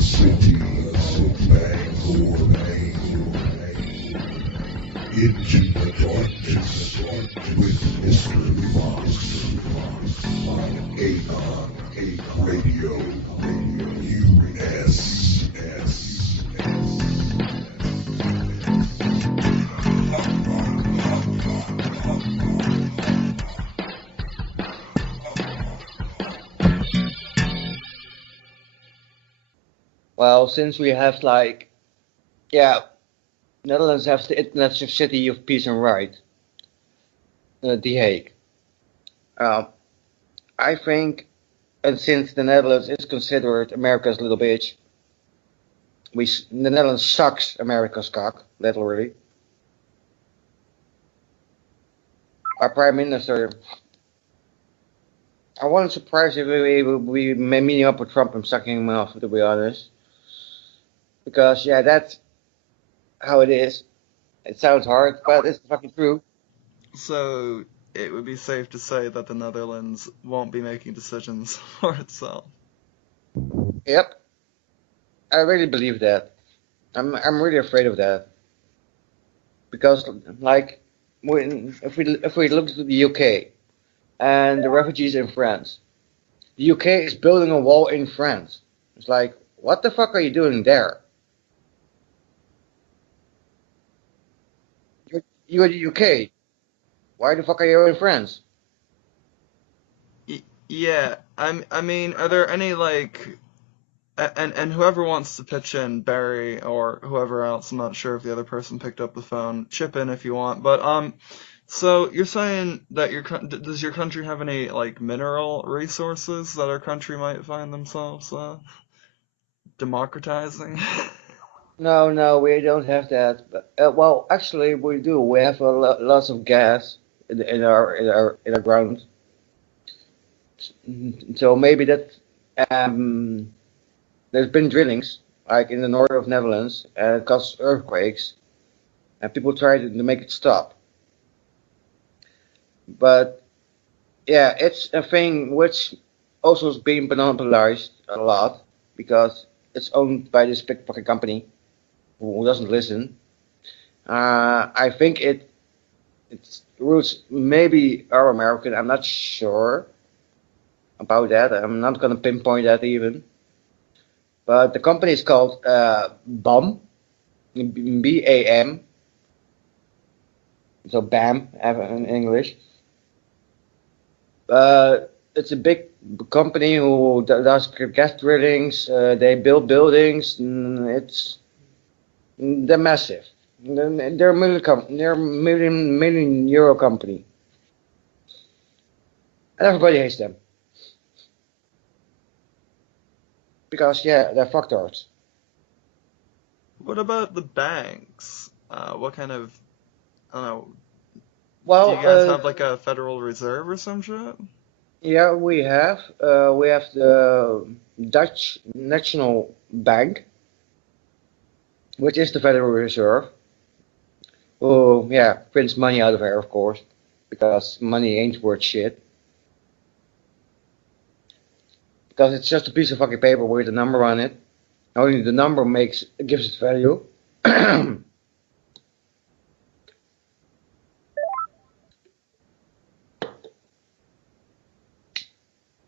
city of Bangor, into the darkness with Mr. Fox on Aeon Radio USS. Well, since we have Netherlands have the international city of peace and right, The Hague. I think, and since the Netherlands is considered America's little bitch, the Netherlands sucks America's cock, literally. Our Prime Minister, I wasn't surprised if we meeting up with Trump and sucking him off, to be honest. Because, yeah, that's how it is. It sounds hard, but it's fucking true. So it would be safe to say that the Netherlands won't be making decisions for itself. Yep. I really believe that. I'm really afraid of that. Because, like, if we look to the UK and the refugees in France, the UK is building a wall in France. It's like, what the fuck are you doing there? You're the UK. Why the fuck are you in France? Yeah, I mean, are there any and whoever wants to pitch in, Barry or whoever else, I'm not sure if the other person picked up the phone, chip in if you want. But so you're saying that does your country have any like mineral resources that our country might find themselves democratizing? No, we don't have that. But, well, actually, we do. We have lots of gas in our ground. So maybe that there's been drillings like in the north of Netherlands and it caused earthquakes, and people try to make it stop. But yeah, it's a thing which also is being monopolized a lot because it's owned by this big fucking company who doesn't listen. I think its roots maybe are American. I'm not sure about that. I'm not gonna pinpoint that even. But the company is called BAM, BAM. So BAM in English. It's a big company who does gas drillings. They build buildings. They're massive. They're a million euro company. And everybody hates them. Because, yeah, they're fucktards. What about the banks? What kind of, I don't know, well, do you guys have like a Federal Reserve or some shit? Yeah, we have. We have the Dutch National Bank, which is the Federal Reserve. Oh, yeah, prints money out of air, of course, because money ain't worth shit. Because it's just a piece of fucking paper with a number on it. Only the number gives it value.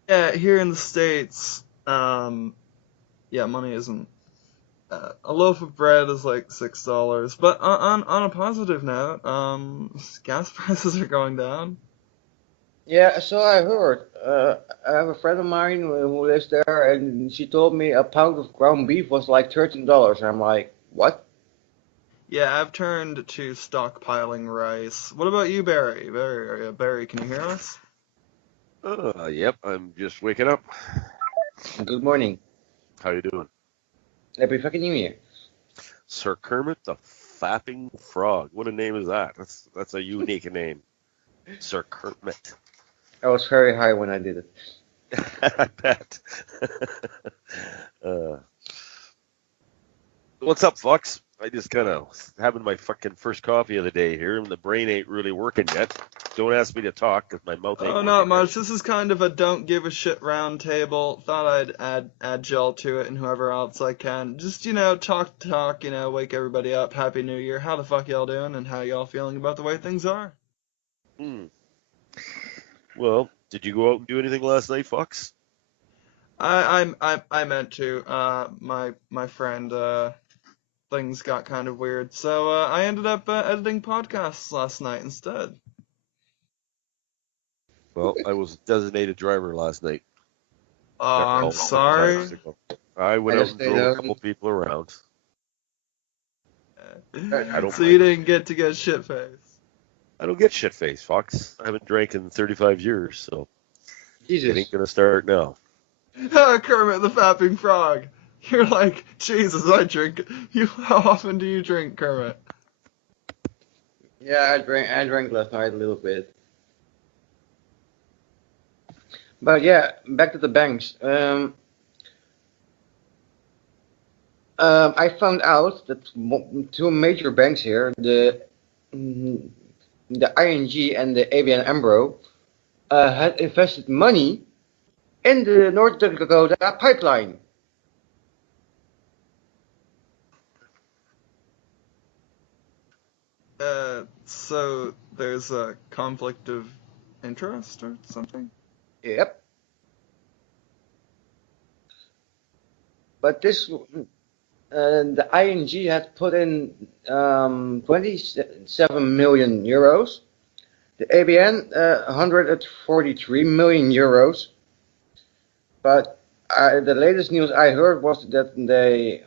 Yeah, here in the States, yeah, money isn't. A loaf of bread is like $6. But on a positive note, gas prices are going down. Yeah, so I heard. I have a friend of mine who lives there, and she told me a pound of ground beef was like $13. I'm like, what? Yeah, I've turned to stockpiling rice. What about you, Barry? Barry, can you hear us? Yep, I'm just waking up. Good morning. How you doing? Happy fucking New Year. Sir Kermit the Fapping Frog. What a name is that? That's a unique name. Sir Kermit. I was very high when I did it. I bet. What's up, Fox? I just kind of having my fucking first coffee of the day here, and the brain ain't really working yet. Don't ask me to talk because my mouth ain't Oh, working not yet. much. This is kind of a don't give a shit round table. Thought I'd add Jill to it and whoever else I can. Just, talk, wake everybody up. Happy New Year. How the fuck y'all doing and how y'all feeling about the way things are? Well, did you go out and do anything last night, Fox? I meant to. My friend, things got kind of weird. So, I ended up editing podcasts last night instead. Well, I was a designated driver last night. Oh, Got I'm called a couple sorry. times to go. I went out and drove a couple people around. I don't So you didn't get to get shit faced. I don't get shit faced, Fox. I haven't drank in 35 years, so it ain't Jesus. gonna start now. Kermit the Fapping Frog. You're like, Jesus, I drink. How often do you drink, Kermit? Yeah, I drank last night a little bit. But yeah, back to the banks. I found out that two major banks here, mm, the ING and the ABN AMRO, had invested money in the North Dakota pipeline. So there's a conflict of interest or something? Yep. But the ING had put in 27 million euros. The ABN 143 million euros. But the latest news I heard was that they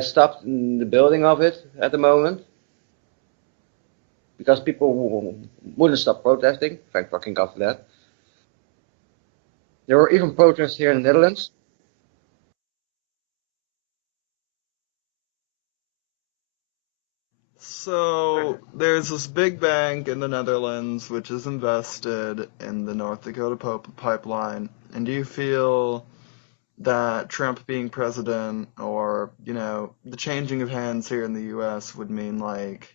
stopped the building of it at the moment because people wouldn't stop protesting. Thank fucking God for that. There were even protests here in the Netherlands. So there's this big bank in the Netherlands which is invested in the North Dakota pipeline. And do you feel that Trump being president or, the changing of hands here in the US would mean like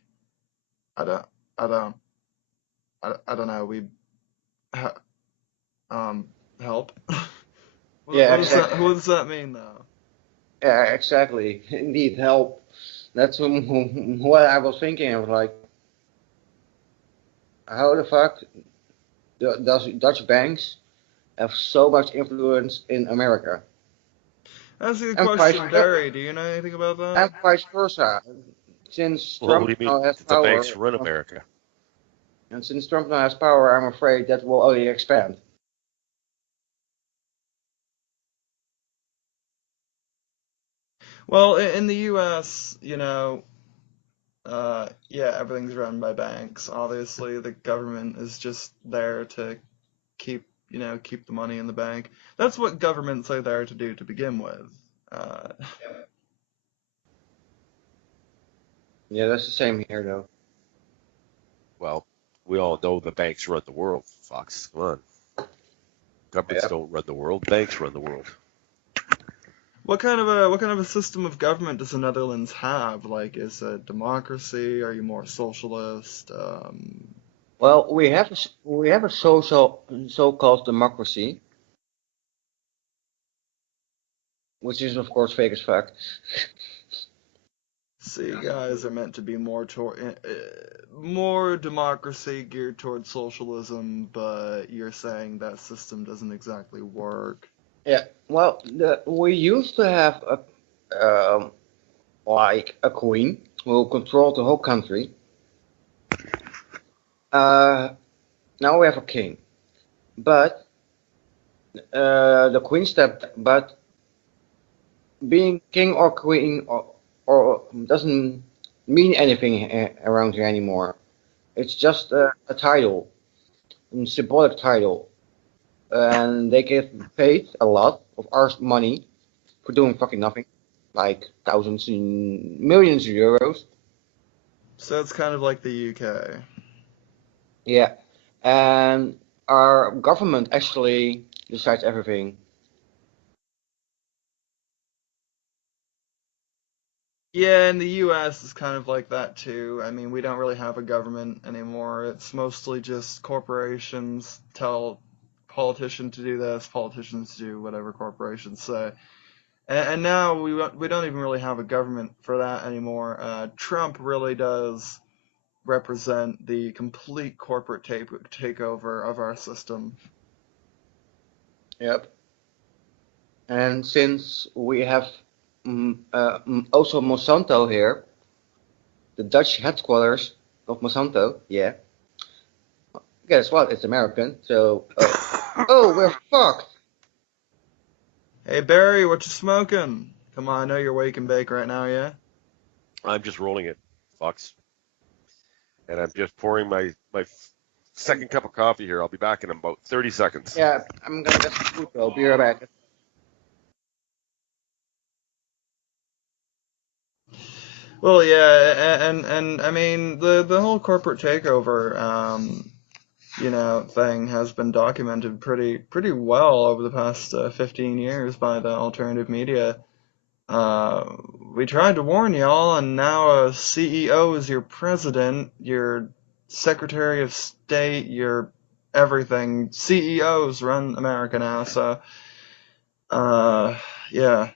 I don't I don't I don't know, we ha help? Yeah, What does that mean though? Yeah, exactly. Indeed, help. That's what I was thinking. I was like, how the fuck does Dutch banks have so much influence in America? That's a good And vice, question, Barry. Do you know anything about that? and vice versa. Since Well, what Trump do you mean? now has The power, banks run America. and since Trump now has power, I'm afraid that will only expand. Well, in the US, yeah, everything's run by banks. Obviously, the government is just there to keep the money in the bank. That's what governments are there to do to begin with. Uh, Yeah, that's the same here, though. Well, we all know the banks run the world, Fox. Come on. Governments Yep. don't run the world. Banks run the world. what kind of a system of government does the Netherlands have? Like, is it democracy? Are you more socialist? Well, we have a so-called democracy, which is of course fake as fuck. So you guys are meant to be more democracy geared towards socialism, but you're saying that system doesn't exactly work. Yeah. Well, we used to have like a queen who controlled the whole country. Now we have a king, but the queen stepped. But being king or queen or doesn't mean anything around here anymore. It's just a title, a symbolic title, and they get paid a lot of our money for doing fucking nothing, like thousands and millions of euros. So it's kind of like the UK. Yeah, and our government actually decides everything. Yeah, in the U.S. it's kind of like that too. I mean, we don't really have a government anymore. It's mostly just corporations tell politicians to do this, politicians to do whatever corporations say. And now we don't even really have a government for that anymore. Trump really does represent the complete corporate takeover of our system. Yep. And since we have also Monsanto here, the Dutch headquarters of Monsanto, yeah. Guess what? It's American, so oh, we're fucked. Hey Barry, what you smoking? Come on, I know you're wake and bake right now, yeah? I'm just rolling it, Fox, and I'm just pouring my second cup of coffee here. I'll be back in about 30 seconds. Yeah, I'm gonna get some food though. Be right back. Well, yeah, and I mean the whole corporate takeover, thing has been documented pretty well over the past 15 years by the alternative media. We tried to warn y'all, and now a CEO is your president, your Secretary of State, your everything. CEOs run America now, so uh, yeah.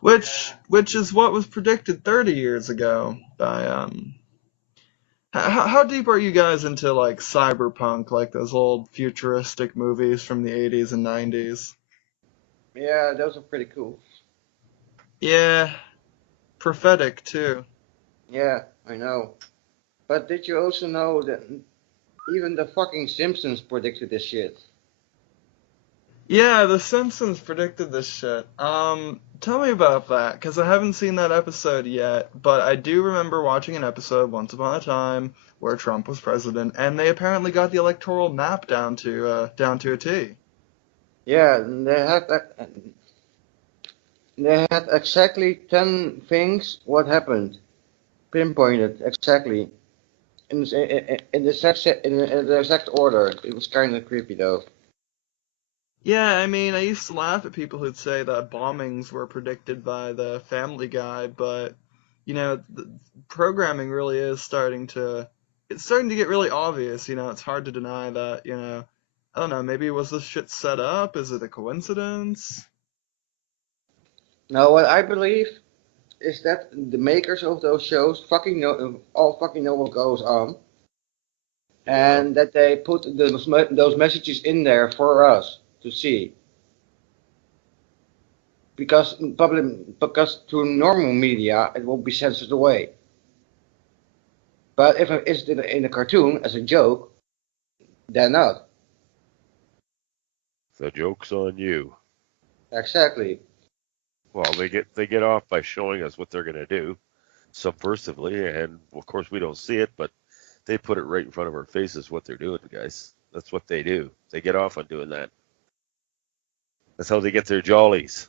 Which is what was predicted 30 years ago by how deep are you guys into like cyberpunk, like those old futuristic movies from the 80s and 90s? Yeah, those are pretty cool. Yeah, prophetic too. Yeah, I know. But did you also know that even the fucking Simpsons predicted this shit? Yeah, The Simpsons predicted this shit. Tell me about that, because I haven't seen that episode yet, but I do remember watching an episode once upon a time where Trump was president, and they apparently got the electoral map down to a T. Yeah, they had exactly 10 things what happened, pinpointed exactly in the exact order. It was kind of creepy though. Yeah, I mean, I used to laugh at people who'd say that bombings were predicted by the Family Guy, but the programming really is it's starting to get really obvious. It's hard to deny that. I don't know, maybe was this shit set up? Is it a coincidence? Now, what I believe is that the makers of those shows all fucking know what goes on, Yeah. and that they put those messages in there for us to see. Because to normal media it will be censored away. But if it's in a cartoon as a joke, then not. The joke's on you. Exactly. Well, they get off by showing us what they're going to do subversively, and of course we don't see it, but they put it right in front of our faces what they're doing, guys. That's what they do. They get off on doing that. That's how they get their jollies.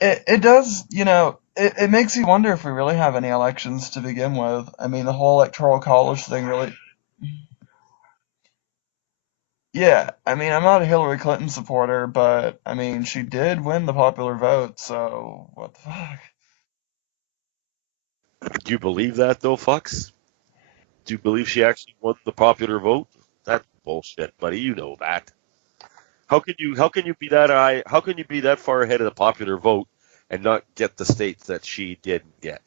It does, it makes you wonder if we really have any elections to begin with. I mean, the whole electoral college thing really. Yeah, I mean, I'm not a Hillary Clinton supporter, but I mean, she did win the popular vote, so what the fuck? Do you believe that though, Fox? Do you believe she actually won the popular vote? That's bullshit, buddy. You know that. How can you be that high? How can you be that far ahead of the popular vote and not get the states that she didn't get?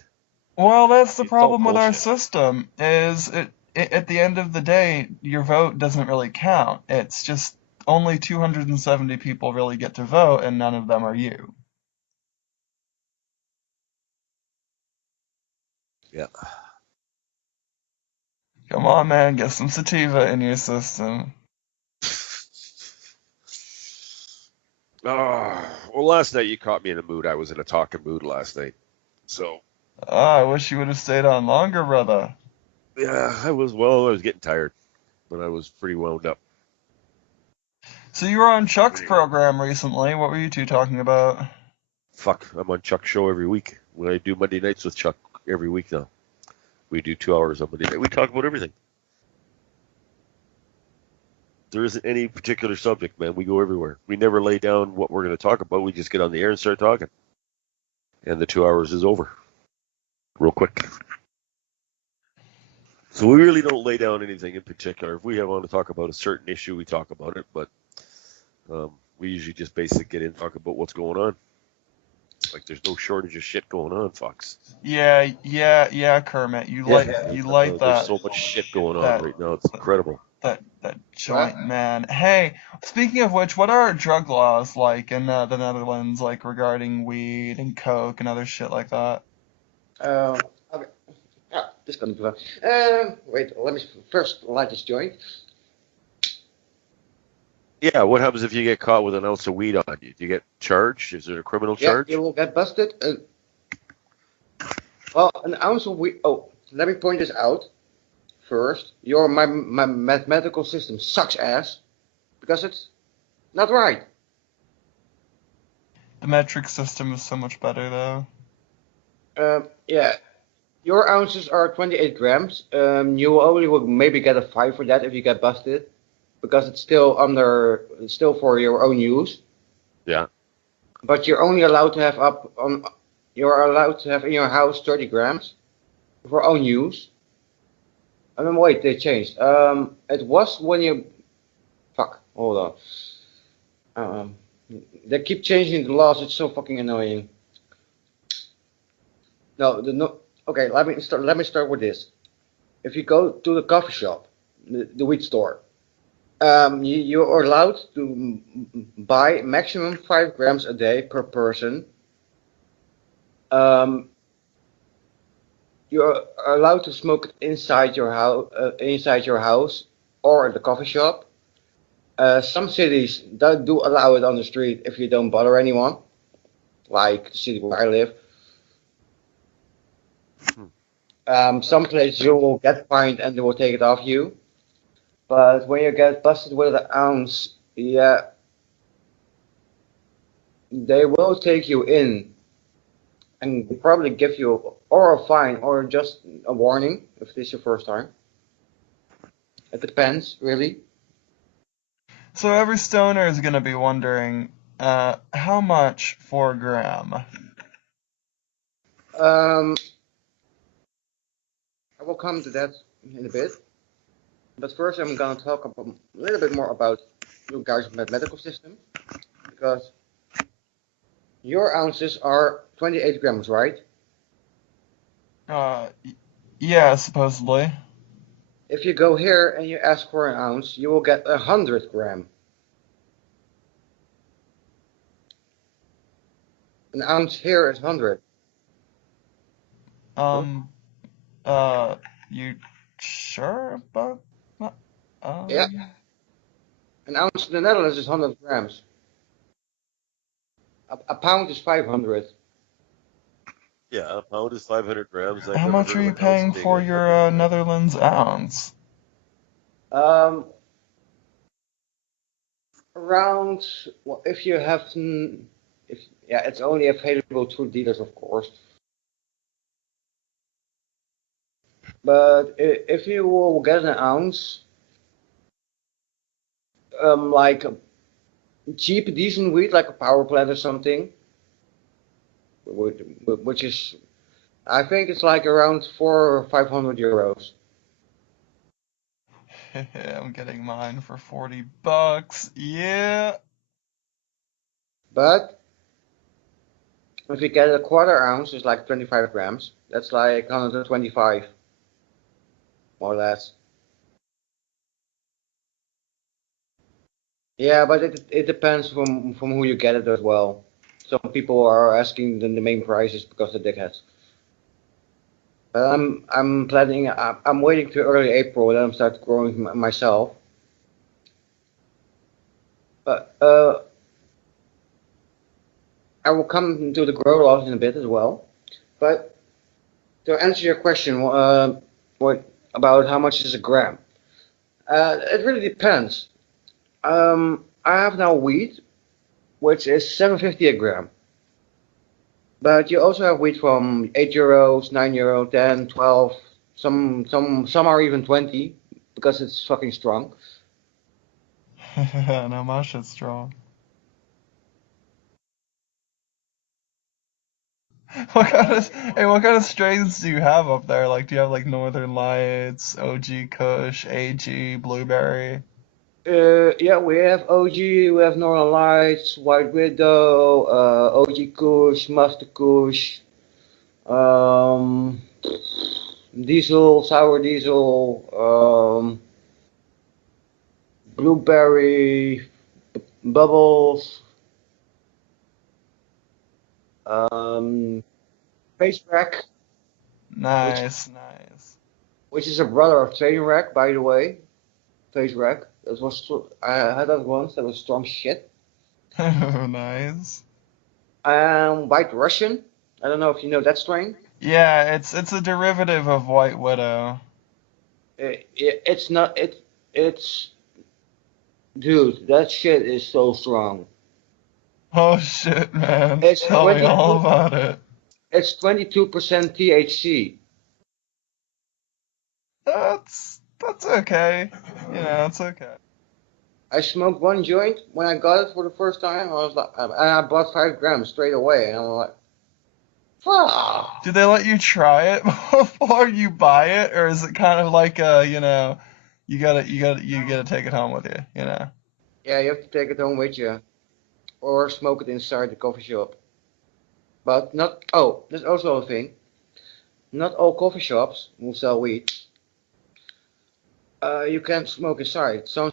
Well, that's the It's all problem with our bullshit. system, is at the end of the day, your vote doesn't really count. It's just only 270 people really get to vote, and none of them are you. Yeah. Come on, man, get some sativa in your system. Well, last night you caught me in a mood. I was in a talking mood last night. So, Oh, I wish you would have stayed on longer, brother. yeah, I was getting tired, but I was pretty wound up. So you were on Chuck's program recently. What were you two talking about? Fuck, I'm on Chuck's show every week. When I do Monday nights with Chuck every week now. We do 2 hours on Monday night. We talk about everything. There isn't any particular subject, man. We go everywhere. We never lay down what we're going to talk about. We just get on the air and start talking. and the 2 hours is over real quick. So we really don't lay down anything in particular. If we want to talk about a certain issue, we talk about it, but we usually just basically get in and talk about what's going on. Like there's no shortage of shit going on, Fox. Yeah, Kermit. You like that. There's so much shit going on right now. It's incredible. That joint, man. Hey, speaking of which, what are drug laws like in the Netherlands, like regarding weed and coke and other shit like that? Okay. Ah, this can be fun. Wait, let me first light this joint. Yeah, what happens if you get caught with an ounce of weed on you? Do you get charged? Is it a criminal charge? Yeah, you will get busted. Well, an ounce of weed. Oh, let me point this out first. My mathematical system sucks ass because it's not right. The metric system is so much better, though. Yeah, your ounces are 28 grams. You only will maybe get a 5 for that if you get busted, because it's still for your own use. Yeah. But you're only allowed to have you're allowed to have in your house 30 grams for own use. I mean, wait, they changed. It was when you, fuck, hold on. They keep changing the laws. It's so fucking annoying. No. Okay, let me start with this. If you go to the coffee shop, the weed store, you're allowed to buy maximum 5 grams a day per person. You're allowed to smoke it inside your house or at the coffee shop. Some cities do allow it on the street if you don't bother anyone, like the city where I live. Some places you will get fined and they will take it off you. But when you get busted with an ounce, yeah, they will take you in and probably give you or a fine or just a warning if this is your first time. It depends, really. So every stoner is gonna be wondering, how much for a gram? I will come to that in a bit. But first, I'm gonna talk a little bit more about you guys' mathematical system, because your ounces are 28 grams, right? Yeah, supposedly. If you go here and you ask for an ounce, you will get 100 gram. An ounce here is 100. You sure about that? Yeah. An ounce in the Netherlands is 100 grams. A pound is 500. Yeah, a pound is 500 grams. I've How never much heard are of you an ounce paying being for 100 your grams. Netherlands ounce? Around, well, if you have, it's only available through dealers, of course. But if you will get an ounce, like a cheap, decent weed, like a power plant or something, which is, I think it's like around 400 or 500 euros. I'm getting mine for $40. Yeah. But if you get a quarter ounce, it's like 25 grams. That's like 125, more or less. Yeah, but it depends from who you get it as well. Some people are asking the main prices because they're dickheads. But I'm planning. I'm waiting to early April, then I'm start growing myself. But I will come to the grow laws in a bit as well. But to answer your question, what about how much is a gram? It really depends. I have now wheat, which is 7.50 a gram. But you also have wheat from 8 euros, 9 euro, 10, 12. Some are even 20 because it's fucking strong. No, my shit's strong. What kind of strains do you have up there? Like, do you have like Northern Lights, OG Kush, AG, Blueberry? Yeah, we have OG, we have Northern Lights, White Widow, OG Kush, Master Kush, um, Diesel, Sour Diesel, Blueberry, Bubbles, um, Face Rack, which Nice. which is a brother of Train Rack, by the way. Face Rack. That was I had that once. That was strong shit. Nice. White Russian. I don't know if you know that strain. Yeah, it's a derivative of White Widow. It's not. It's dude. That shit is so strong. Oh shit, man. It's Tell me all 22. about it. It's 22% THC. That's okay. It's okay. I smoked one joint when I got it for the first time. I was like, and I bought 5 grams straight away, and I'm like, fuck. Do they let you try it before you buy it, or is it kind of like you gotta take it home with you? Yeah, you have to take it home with you, or smoke it inside the coffee shop. But not. Oh, there's also a thing. Not all coffee shops will sell weed. You can't smoke inside. Some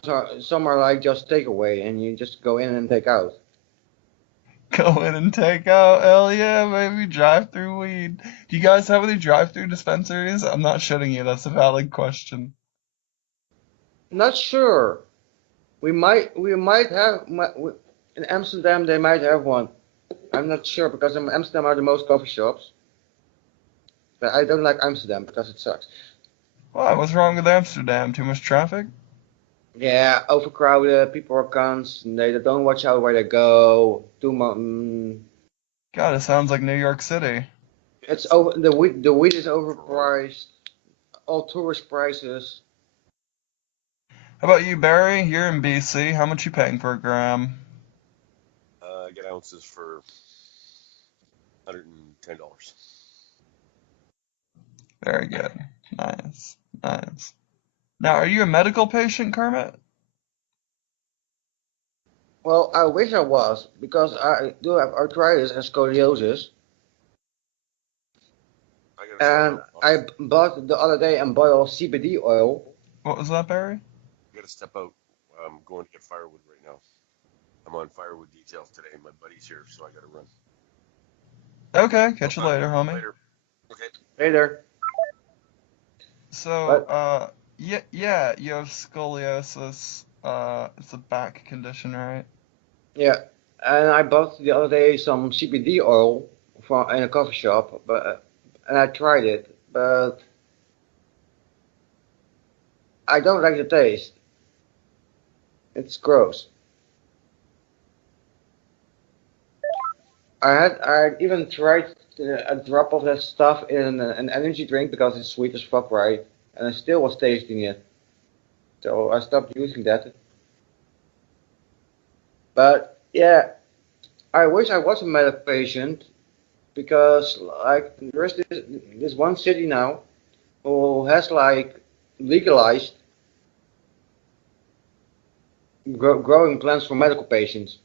are like just takeaway, and you just go in and take out. Go in and take out, hell yeah, baby, drive-through weed. Do you guys have any drive-through dispensaries? I'm not shitting you, that's a valid question. Not sure. We might have in Amsterdam. They might have one. I'm not sure because in Amsterdam are the most coffee shops. But I don't like Amsterdam because it sucks. Why? What's wrong with Amsterdam? Too much traffic? Yeah, overcrowded. People are cunts. And they don't watch out where they go. Too much. God, it sounds like New York City. It's over. The weed is overpriced. All tourist prices. How about you, Barry? You're in BC. How much you paying for a gram? I get ounces for $110. Very good. Nice. Now, are you a medical patient, Kermit? Well, I wish I was because I do have arthritis and scoliosis. I gotta step And out. I bought the other day a bottle of CBD oil. What was that, Barry? I gotta step out. I'm going to get firewood right now. I'm on firewood detail today. My buddy's here, so I gotta run. Okay, catch you later, homie. Later. Okay. Later. So, But yeah, you have scoliosis. It's a back condition, right? yeah, and I bought the other day some CBD oil from in a coffee shop, but and I tried it, but I don't like the taste. It's gross. I even tried a drop of that stuff in an energy drink because it's sweet as fuck, right? And I still was tasting it, so I stopped using that. But yeah, I wish I was a medical patient because like there's this one city now who has like legalized growing plants for medical patients.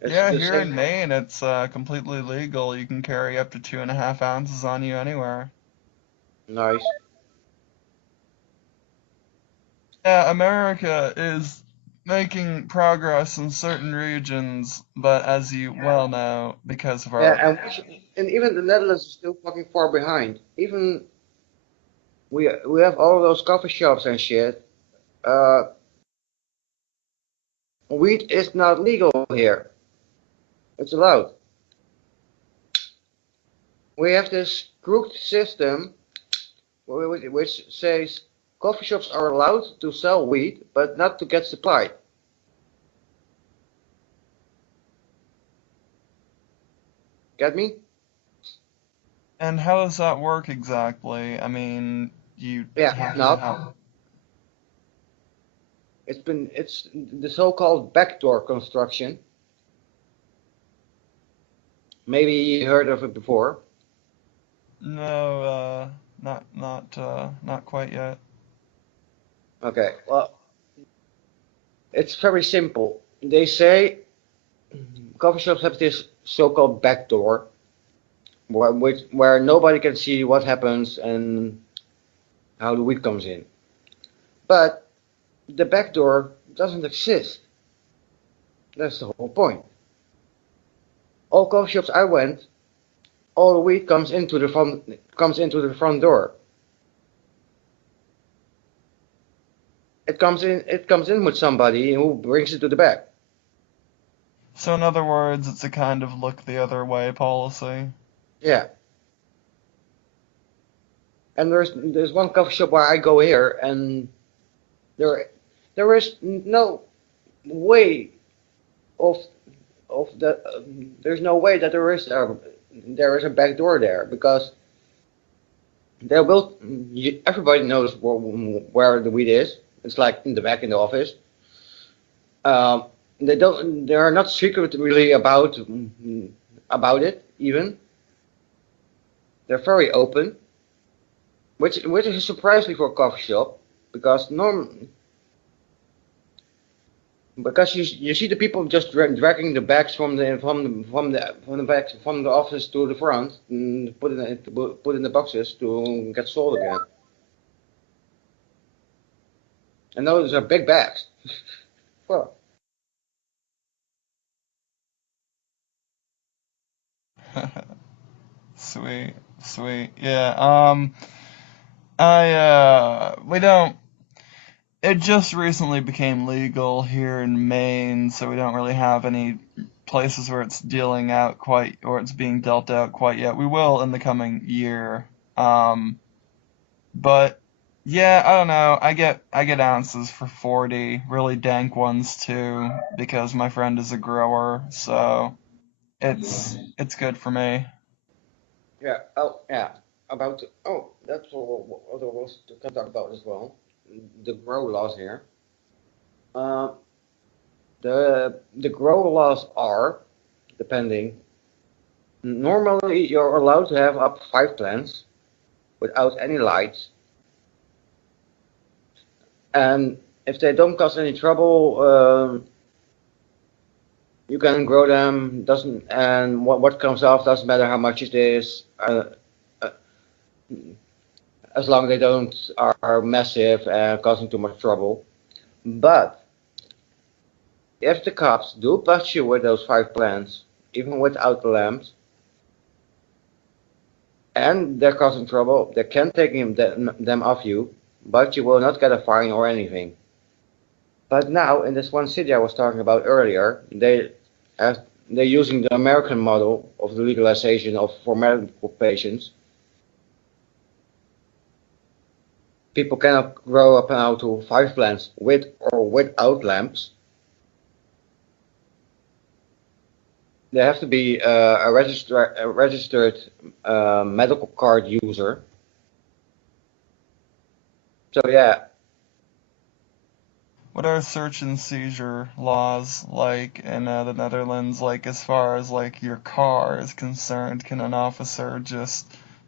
It's Yeah, the here in same. Maine, it's completely legal. You can carry up to 2.5 ounces on you anywhere. Nice. Yeah, America is making progress in certain regions, but as you well know, because of Yeah, our and even the Netherlands is still fucking far behind. Even we have all of those coffee shops and shit. Uh, Weed is not legal here. It's allowed. We have this crooked system which says coffee shops are allowed to sell weed, but not to get supplied. Get me? And how does that work exactly? I mean, you Yeah, have to not. have. It's the so-called backdoor construction. Maybe you heard of it before. No, not quite yet. Okay, well, it's very simple. They say coffee shops have this so-called back door where nobody can see what happens and how the weed comes in. But the back door doesn't exist. That's the whole point. All coffee shops I went, all the weed comes into the front door. It comes in with somebody who brings it to the back. So in other words, it's a kind of look the other way policy. Yeah. And there's one coffee shop where I go here, and there there is no way of that. There's no way that there is a back door there, because there will everybody knows where the weed is. It's like in the back in the office. Um, they are not secret really about it even. They're very open, which is surprising for a coffee shop, because you see the people just dragging the bags from the office to the front and put in the boxes to get sold again. And those are big bags. Well, Sweet, sweet. Yeah, we don't, it just recently became legal here in Maine, so we don't really have any places where it's dealing out quite, or it's being dealt out quite yet. We will in the coming year. But yeah, I don't know. I get ounces for 40, really dank ones too, because my friend is a grower, so it's good for me. yeah. Oh, yeah. That's what I was to talk about as well. The grow laws here. Uh, the grow laws are, depending. Normally, you're allowed to have up to 5 plants without any lights, and if they don't cause any trouble, you can grow them. Doesn't and what comes off doesn't matter how much it is, uh, as long as they don't are massive and causing too much trouble. But if the cops do bust you with those 5 plants, even without the lamps, and they're causing trouble, they can take them off you, but you will not get a fine or anything. But now, in this one city I was talking about earlier, they're using the American model of the legalization for medical patients. People cannot grow up now to 5 plants with or without lamps. They have to be a registered medical card user. So yeah, What are search and seizure laws like in the Netherlands? Like as far as like your car is concerned, can an officer just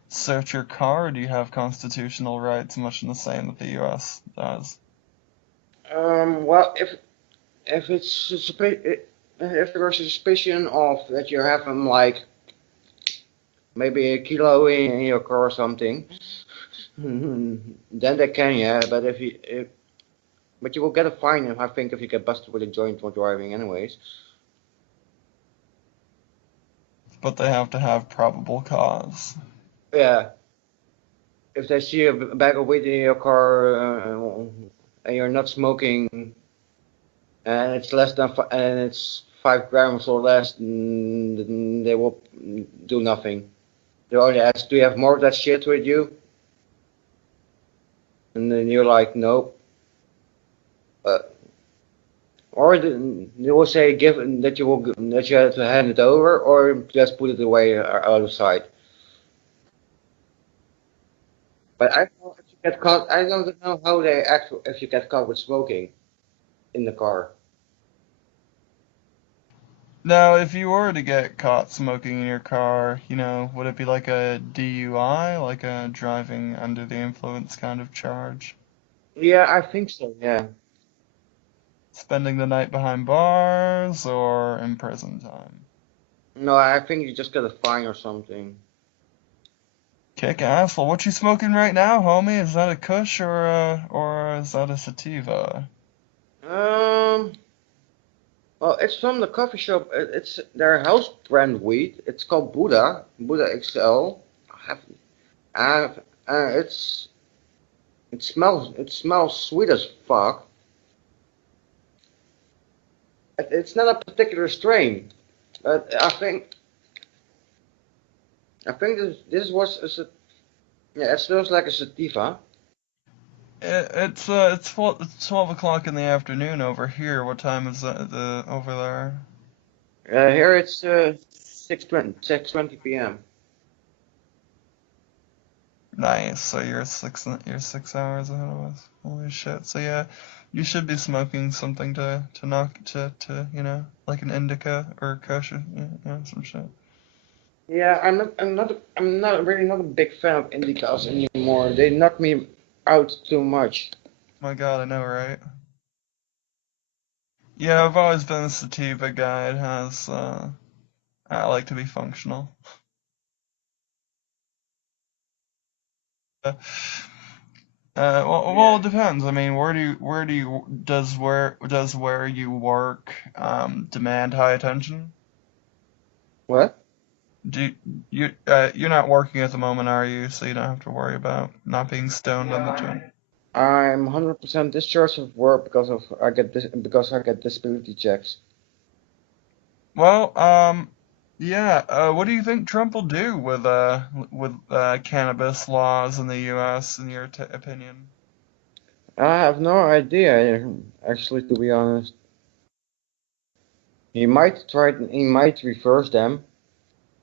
search your car, or do you have constitutional rights much in the same that the U.S. does? well, if there's a suspicion of that you have like maybe a kilo in your car or something, then they can, yeah. But you will get a fine, I think, if you get busted with a joint while driving, anyways. But they have to have probable cause. Yeah, if they see a bag of weed in your car and you're not smoking, and it's 5 grams or less, they will do nothing. They only ask, "Do you have more of that shit with you?" And then you're like, "Nope." Uh, or they will say, "Give that you have to hand it over, or just put it away out of sight." But I don't know if you get caught. I don't know how they act if you get caught with smoking in the car. Now, if you were to get caught smoking in your car, would it be like a DUI, like a driving under the influence kind of charge? Yeah, I think so. Yeah. Spending the night behind bars or in prison time? No, I think you just get a fine or something. Kick ass. Well, what you smoking right now, homie? Is that a Kush or is that a sativa? Um. Well, it's from the coffee shop. It's their house brand weed. It's called Buddha XL. I have, I have, it smells sweet as fuck. It's not a particular strain, but I think this was yeah, it smells like a sativa. It's 12 o'clock in the afternoon over here. What time is that over there? Here it's 6:20 p.m. Nice. So you're 6 hours ahead of us. Holy shit. So yeah, you should be smoking something to knock to like an indica or a kush or some shit. Yeah, I'm not really not a big fan of indicas anymore. They knock me out too much. My God, I know, right? Yeah, I've always been a sativa guy. It has I like to be functional. Uh, well, Yeah. it depends. I mean, does where you work demand high attention? What? Do you're not working at the moment, are you? So you don't have to worry about not being stoned on the job. I'm 100% discharged of work because I get disability checks. Well, yeah. What do you think Trump will do with cannabis laws in the U.S. in your t opinion? I have no idea, actually, to be honest. He might reverse them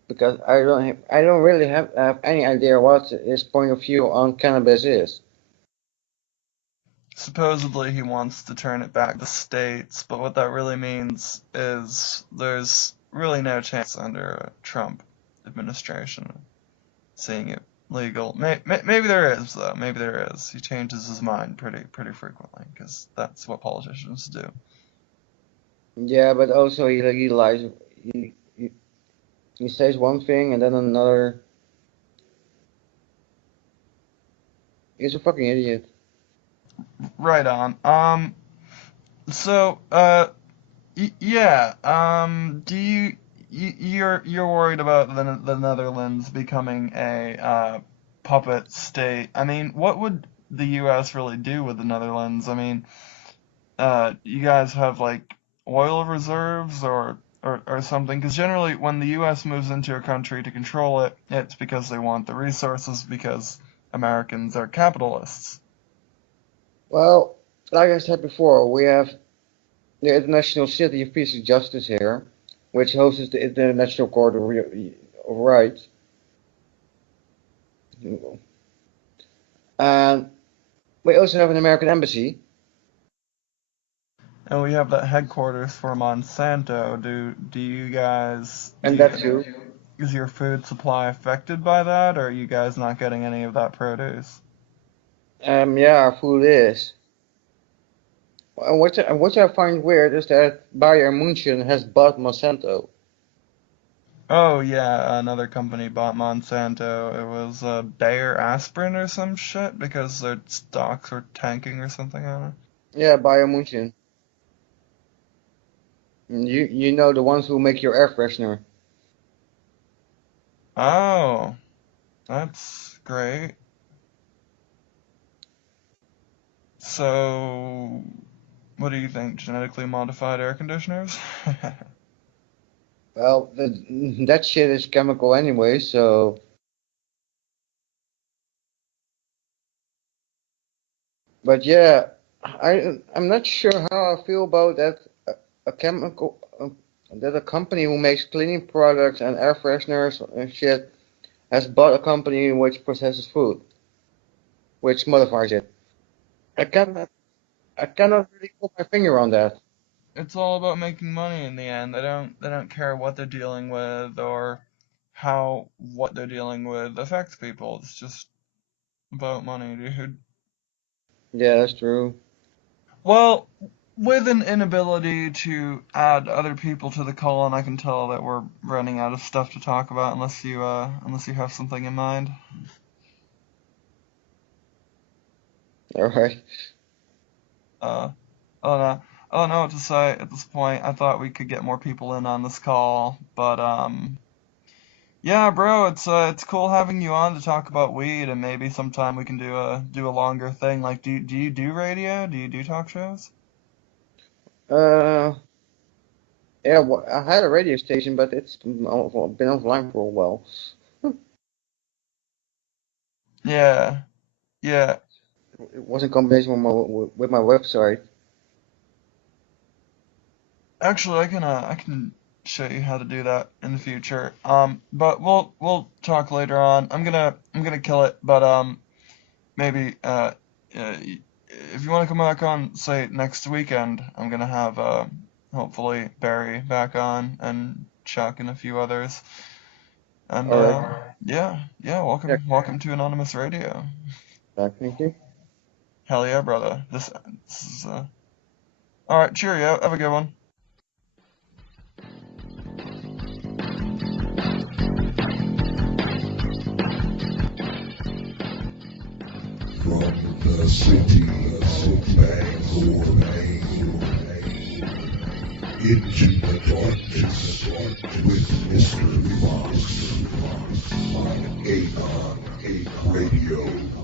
because I don't really have any idea what his point of view on cannabis is. Supposedly he wants to turn it back to states, but what that really means is there's really no chance under a Trump administration seeing it legal. Maybe there is though. Maybe there is. He changes his mind pretty frequently because that's what politicians do. Yeah, but also he lies. He, he he says one thing and then another. He's a fucking idiot. Right on. So, yeah. Do you're worried about the Netherlands becoming a puppet state? I mean, what would the U.S. really do with the Netherlands? I mean, you guys have like oil reserves or something? Because generally, when the U.S. moves into a country to control it, it's because they want the resources because Americans are capitalists. Well, like I said before, we have the International City of Peace and Justice here, which hosts the International Court of Rights. And we also have an American embassy, And we have that headquarters for Monsanto. Do you guys and that too. is your food supply affected by that, or are you guys not getting any of that produce? Yeah, our food is. And what I find weird is that Bayer Munchen has bought Monsanto. Oh yeah, another company bought Monsanto. It was Bayer aspirin or some shit because their stocks were tanking or something. I don't know. Yeah, Bayer Munchen. You know the ones who make your air freshener. Oh, that's great. So, what do you think? Genetically modified air conditioners? Well, that shit is chemical anyway, so. But yeah, I'm not sure how I feel about that. A chemical that a company who makes cleaning products and air fresheners and shit has bought a company which processes food, which modifies it. I cannot I cannot really put my finger on that. it's all about making money in the end. They don't care what they're dealing with or how what they're dealing with affects people. It's just about money, dude. Yeah, that's true. Well, with an inability to add other people to the call, and I can tell that we're running out of stuff to talk about unless you have something in mind. All right. Uh, I don't know what to say at this point. I thought we could get more people in on this call, but yeah, bro, it's cool having you on to talk about weed, and maybe sometime we can do a longer thing. Like, do you do radio? Do you do talk shows? Uh, yeah, well, I had a radio station, but it's been offline for a while. Yeah, yeah. It was in combination with my website. Actually, I can show you how to do that in the future. But we'll talk later on. I'm gonna kill it, but maybe if you want to come back on, say next weekend, I'm gonna have hopefully Barry back on and Chuck and a few others. And All right. yeah, Yeah, welcome to Anonymous Radio. thank you. Hell yeah, brother. This is all right. Cheerio. Have a good one. From the city of Bangor, Maine, into the darkness with Mr. Fox on Anon Radio.